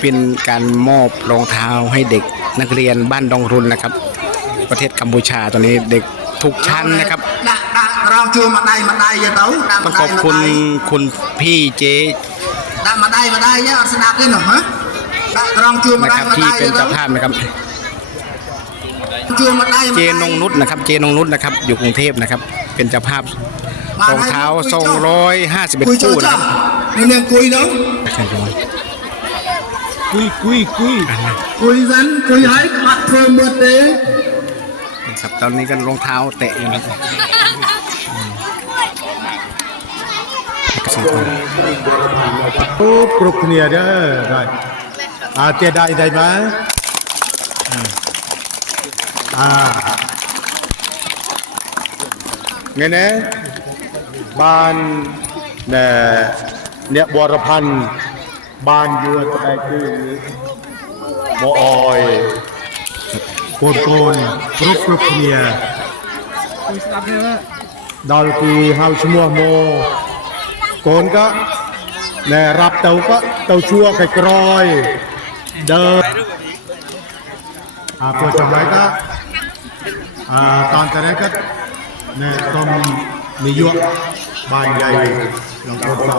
เป็นการมอบรองเท้าให้เด็กนักเรียนบ้านดองรุนนะครับ ประเทศกัมพูชาตอนนี้เด็กทุกชั้นนะครับรองจูงมาไต้องขอบคุณคุณพี่เจ๊นะครับที่เป็นเจ้าภาพนะครับเจนงนุษนะครับ เจนงนุษนะครับ อยู่กรุงเทพนะครับ เป็นเจ้าภาพรองเท้าสองร้อยห้าสิบเอ็ดคู่นะครับ Cui, cui, cui. คุยสันคุยหายขาดเฟิร์มเบิเองนะครับตอนนี้กันรองเท้าเตะอยู่นะครับสี่คปเนี่ยเด้อได้อาเจได้ได้ไหมอ่าไงนะบ้านเนี่ยเนี่ยบวรพันธ์ បានយួរស្បែកគឺបងអយកូនកូនគ្រប់គ្រប់គ្នាស្ដាប់ទេដល់គេហៅឈ្មោះមកកូនក៏ណែរាប់ទៅក៏ទៅជួគេក្រយដើរអាពួកចម្លៃក៏អាតាន់តរេក៏ណែតំនាយកបានយាយក្នុងគ្រប់សោ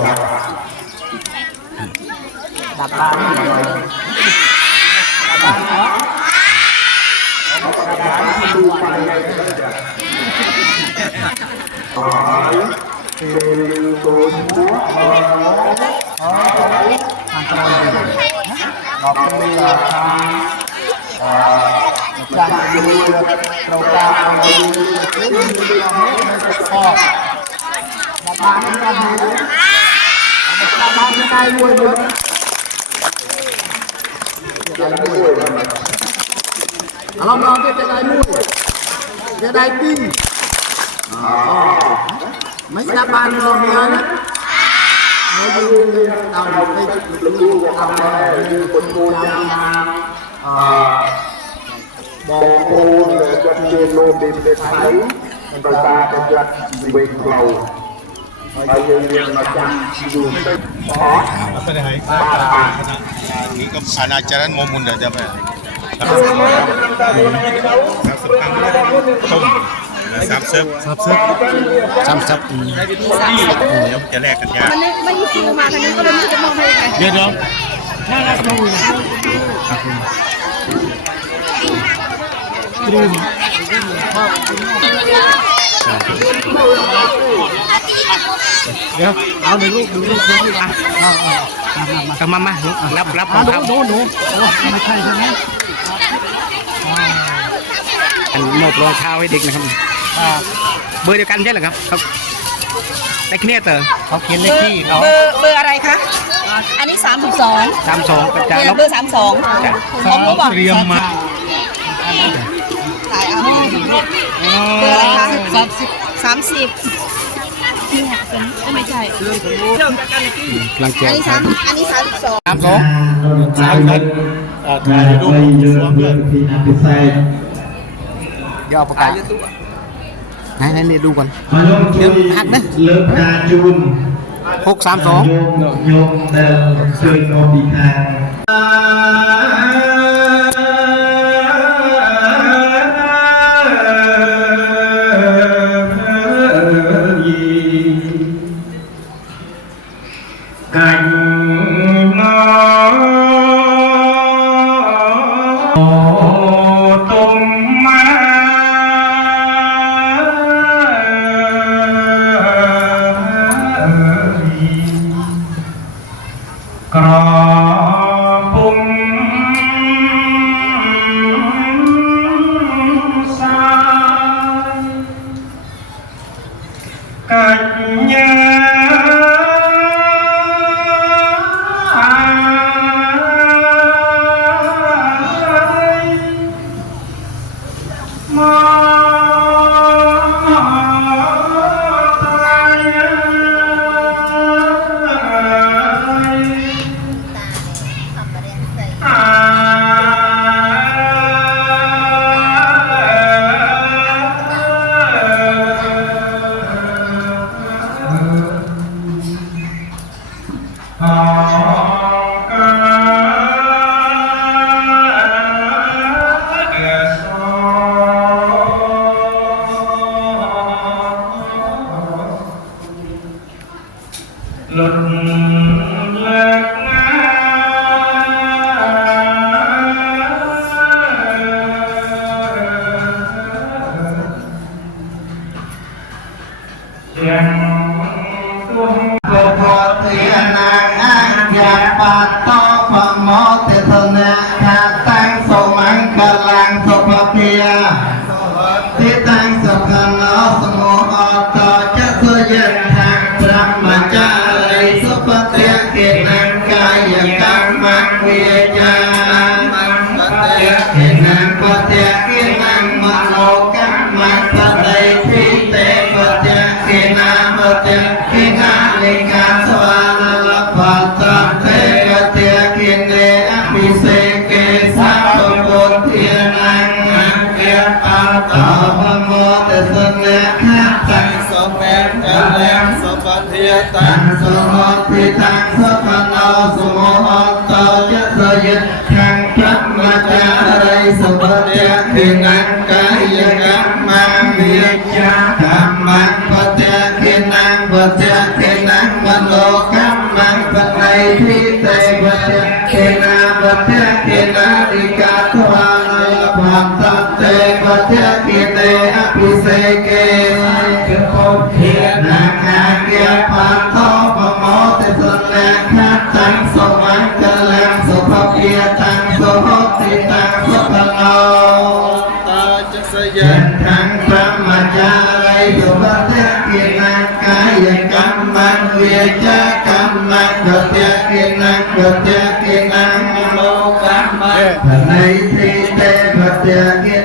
ดับบ้านดับบ้านเหรอดับบ้านที่ดูไปขอบคุณครับการดูเราการเราดูเราไม่ชอบมาบ้านกันดูมาบ้านกันด้วย ឥឡូវម្ដងទៀតចេះដៃមួយចេះដៃពីរអូមិនស្ដាប់បានរងហើយណាហើយយើងដល់ទៅទៅតាមយើងពុនពូចាំតាមអឺបងប្អូនដែលគាត់ជាលោកទីប្រទេសថៃដោយសារតែគាត់វេកផ្លូវ มาเรียนมาจากอยู่ขอ apa dah hai ni ke sana ajaran mau munda dah apa Tom สามเซิร์ฟซับซับซับซับอืมแล้วจะแลกกันยากมัไม่ไม่คิวมาคันนี้ก็เลยไม่จะมองไปยังเดี๋ยวเดี๋ยวน่ารักมากเลยตรีมครับ เดี๋ยวเอาดูลูกดูลูกดูลูกมาเามามาเอมามารับรับรับเขาเอาดูดูโอ้ไม่ใช่ใช่ไหมอันมอบรองเท้าให้เด็กนะครับเบอร์เดียวกันใช่หรือครับครับไอ้คเนเตอร์เขาเขียนเลขที่เขาเบอร์เบอร์อะไรคะ อันนี้ 32 สามสองกระจายลบเบอร์สามสองผมรู้บอกเตรียมมาถ่เอาเบอร์อะไรคะสามสิบ นี่ค่ะตัวนี้ก็ไม่ใช่ลังเกียอันนี้สามอันนี้สามสิบสองสามสองสามนั้นถ่ายรูปสวงด้วยเดี๋ยวเอาปากกาให้ให้เรียนดูก่อนเดี๋ยวหักนะหกสามสองโยมเดลเชยโอมิฮาน ม Mm-hmm. ตสเนขัจจังสเปนกัลยังสปะเทียตังสโหติตังสปะโนสุโมหตเจสยทังพระมาจาริสุปเตขินังกายกัมมังเมียจาธัมมังปเทตินังปเทตินังมโนกัมมังปะไนทิเตปเทตินาปเทตินาริกาทวานัยปัตตเตปเตขิเตอ ภิเสเกเกโพเทียนาคาเกียปัตโตปโมเตสุนาคาตังสมังกลังสุภเพียตังสุภติตังสุภโนตาจะสยันทังพระมัจจาริสุปเตกินังกายกรรมังเวียจากรรมังกเตกินังกเตกินังโลกัมมังภะในทิเตปเตกิน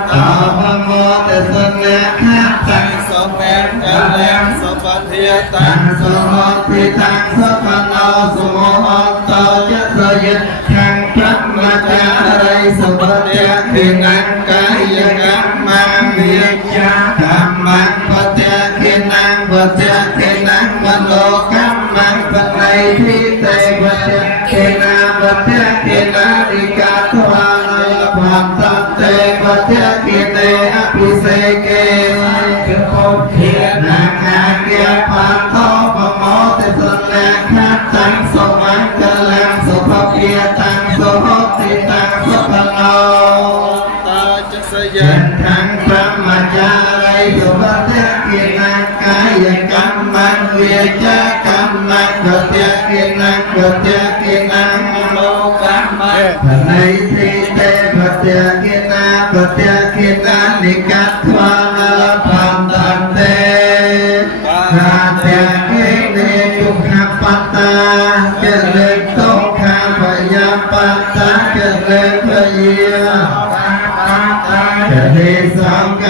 ตตาภโมเตสเนขัจจังสเปนกัลยังสปะเทียตังสโหติตังสปะโนสโมหตเจสยิทังพระมาจาริสุปเตขินังกายกัมมังเมียจาธัมมังปเตขินังปเต จากรรมังกเตกินังกเตกินังโลกัมมังภะในทิเตปเตกินาปเตกินานิกัตถวานาลพันตันเตกาเตเกเนจุขปัตตาเจริญโตคาพยาปัตตาเจริญพเยียเจริญสัง